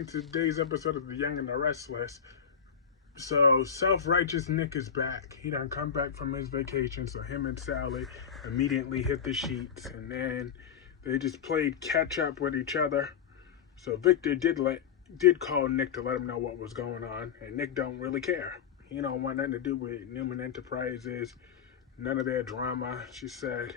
into today's episode of the Young and the Restless. So, self-righteous Nick is back. He done come back from his vacation, so him and Sally immediately hit the sheets, and then they just played catch-up with each other. So Victor did call Nick to let him know what was going on, and Nick don't really care. He don't want nothing to do with Newman Enterprises, none of their drama. She said,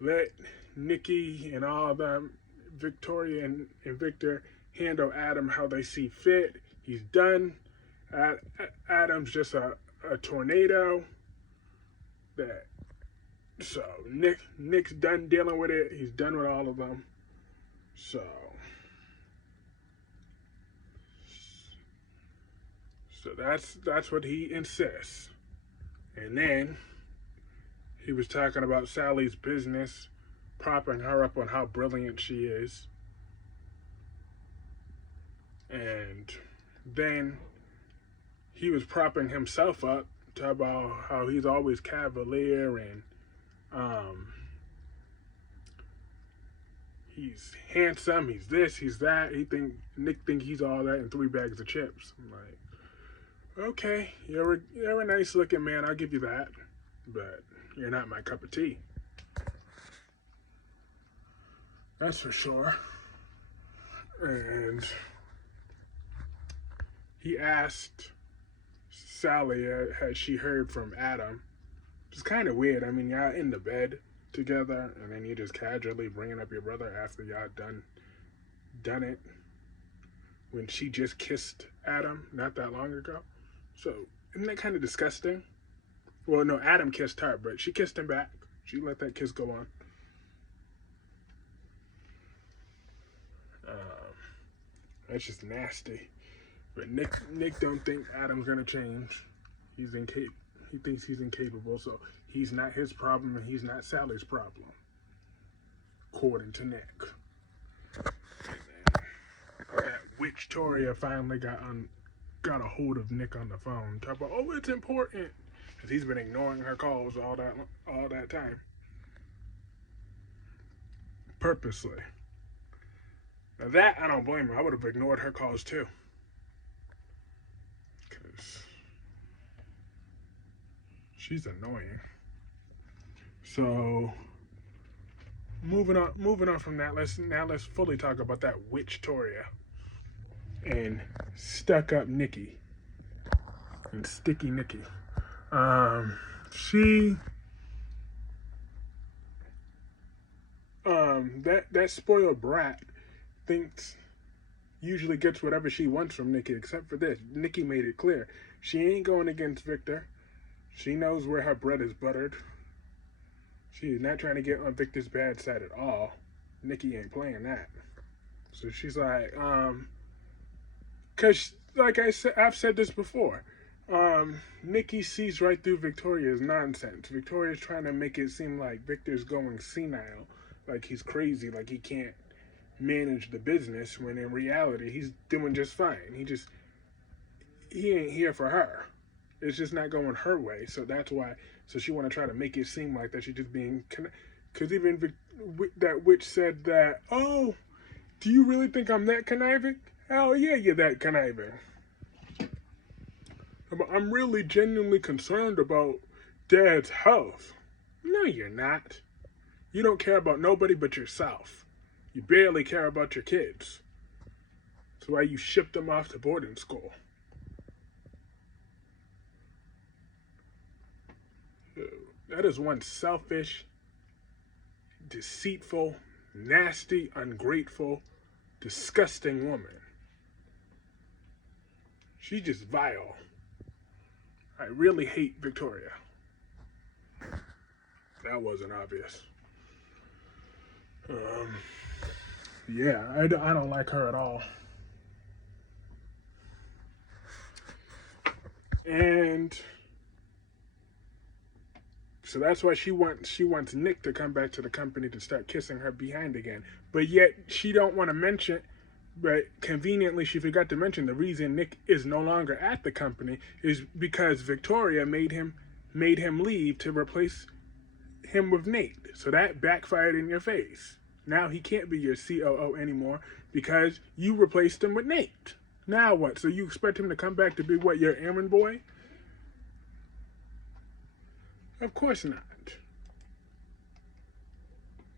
let Nikki and all them, Victoria and Victor, handle Adam how they see fit. He's done. Adam's just a tornado. So Nick's done dealing with it. He's done with all of them. So that's what he insists. And then he was talking about Sally's business, propping her up on how brilliant she is. And then he was propping himself up, talking about how he's always cavalier and he's handsome, he's this, he's that. Nick think he's all that in 3 bags of chips. I'm like, okay, you're a nice looking man, I'll give you that, but you're not my cup of tea. That's for sure. And he asked Sally, had she heard from Adam? It's kind of weird. I mean, y'all in the bed together, and then you just casually bringing up your brother after y'all done it. When she just kissed Adam not that long ago. So, isn't that kind of disgusting? Well, no, Adam kissed her, but she kissed him back. She let that kiss go on. That's just nasty. But Nick don't think Adam's gonna change. He thinks he's incapable, so he's not his problem and he's not Sally's problem, according to Nick. And then that witch Toria finally got a hold of Nick on the phone, talking about, oh, it's important, because he's been ignoring her calls all that time, purposely. Now that I don't blame her. I would have ignored her calls too. She's annoying. So moving on from that, let's fully talk about that witch Toria and stuck up Nikki and sticky Nikki. That spoiled brat usually gets whatever she wants from Nikki, except for this. Nikki made it clear she ain't going against Victor. She knows where her bread is buttered. She's not trying to get on Victor's bad side at all. Nikki ain't playing that. So she's like, cause like I've said this before. Nikki sees right through Victoria's nonsense. Victoria's trying to make it seem like Victor's going senile, like he's crazy, like he can't manage the business, when in reality he's doing just fine. He ain't here for her. It's just not going her way, so that's why. So she want to try to make it seem like that she's just being, because even that witch said that, oh, do you really think I'm that conniving? Hell yeah, you're that conniving. I'm really genuinely concerned about Dad's health. No, you're not. You don't care about nobody but yourself. You barely care about your kids. That's why you shipped them off to boarding school. That is one selfish, deceitful, nasty, ungrateful, disgusting woman. She's just vile. I really hate Victoria. That wasn't obvious. Yeah, I don't like her at all. And so that's why she wants Nick to come back to the company to start kissing her behind again. But yet she don't want to mention, but conveniently she forgot to mention the reason Nick is no longer at the company is because Victoria made him leave to replace him with Nate. So that backfired in your face. Now he can't be your COO anymore because you replaced him with Nate. Now what? So you expect him to come back to be what, your errand boy? Of course not.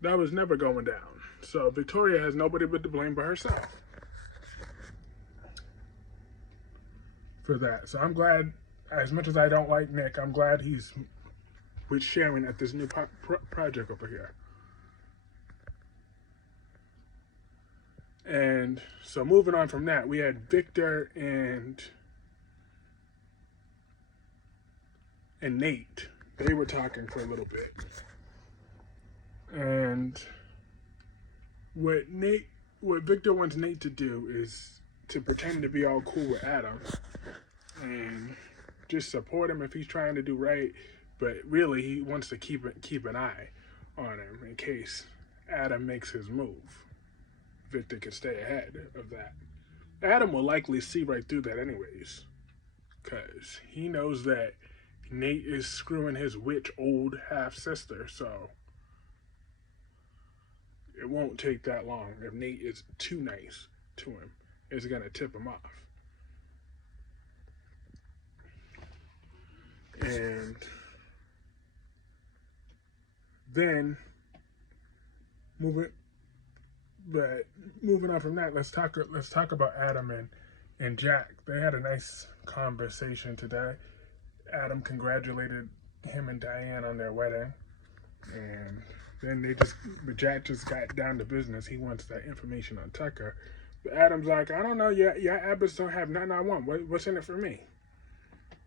That was never going down. So Victoria has nobody but to blame but herself for that. So I'm glad, as much as I don't like Nick, I'm glad he's with Sharon at this new project over here. And so moving on from that, we had Victor and Nate. They were talking for a little bit. And what Victor wants Nate to do is to pretend to be all cool with Adam and just support him if he's trying to do right, but really he wants to keep an eye on him in case Adam makes his move. Victor can stay ahead of that. Adam will likely see right through that anyways, because he knows that Nate is screwing his witch old half-sister, so it won't take that long. If Nate is too nice to him, it's going to tip him off. And then moving on from that, let's talk about Adam and Jack. They had a nice conversation today. Adam congratulated him and Diane on their wedding, and then Jack just got down to business. He wants that information on Tucker. But Adam's like, I don't know, yeah, Abbots don't have nothing I want. What's in it for me?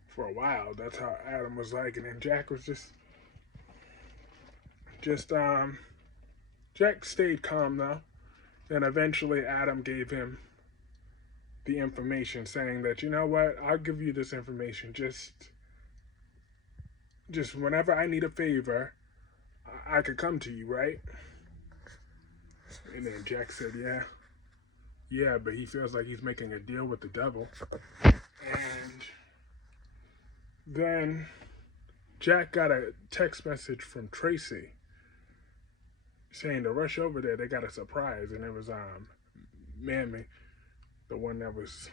For a while, that's how Adam was like, and then Jack was Jack stayed calm though. Then eventually Adam gave him the information, saying that, you know what, I'll give you this information. Just whenever I need a favor, I could come to you, right? And then Jack said, yeah, but he feels like he's making a deal with the devil. And then Jack got a text message from Tracy saying to rush over there. They got a surprise, and it was Mammy, the one that was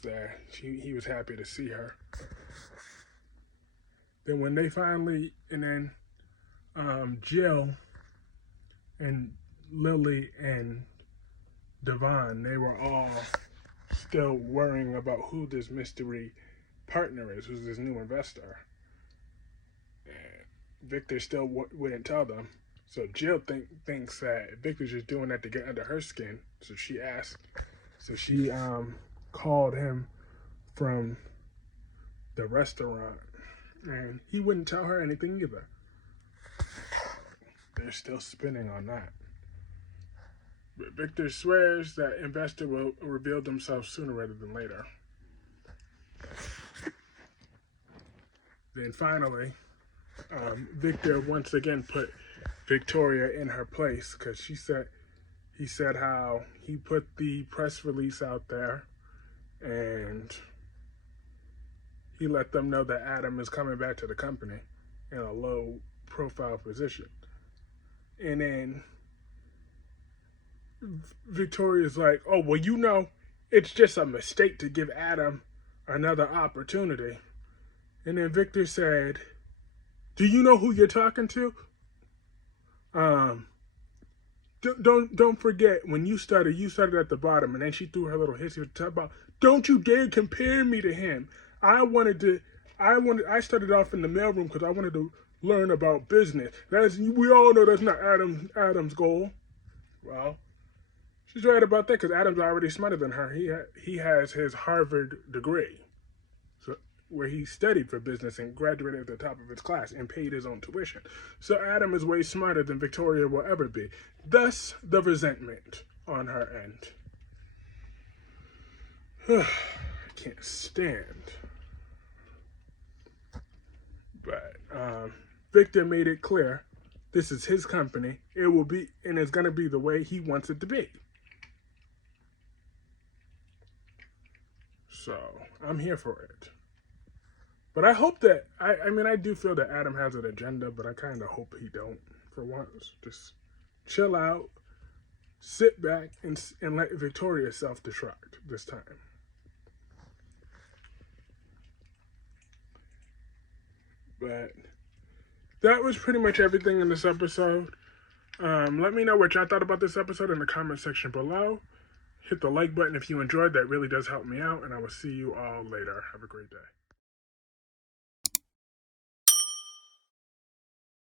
there. He was happy to see her. Then when they finally, and then Jill and Lily and Devon, they were all still worrying about who this mystery partner is, who's this new investor. And Victor still wouldn't tell them. So Jill thinks that Victor's just doing that to get under her skin. So she called him from the restaurant, and he wouldn't tell her anything either. They're still spinning on that. But Victor swears that investor will reveal themselves sooner rather than later. Then finally, Victor once again put Victoria in her place, because he said how he put the press release out there and he let them know that Adam is coming back to the company in a low profile position. And then Victoria's like, oh, well, you know, it's just a mistake to give Adam another opportunity. And then Victor said, do you know who you're talking to? Don't forget, when you started at the bottom, and then she threw her little history to talk about, don't you dare compare me to him. I started off in the mailroom because I wanted to learn about business. We all know that's not Adam's goal. Well, she's right about that, because Adam's already smarter than her. He has his Harvard degree, so where he studied for business and graduated at the top of his class and paid his own tuition. So Adam is way smarter than Victoria will ever be. Thus, the resentment on her end. I can't stand. But Victor made it clear, this is his company. It will be, and it's going to be the way he wants it to be. So I'm here for it. But I hope that, I do feel that Adam has an agenda, but I kind of hope he don't, for once. Just chill out, sit back, and let Victoria self-destruct this time. But that was pretty much everything in this episode. Let me know what y'all thought about this episode in the comment section below. Hit the like button if you enjoyed. That really does help me out. And I will see you all later. Have a great day.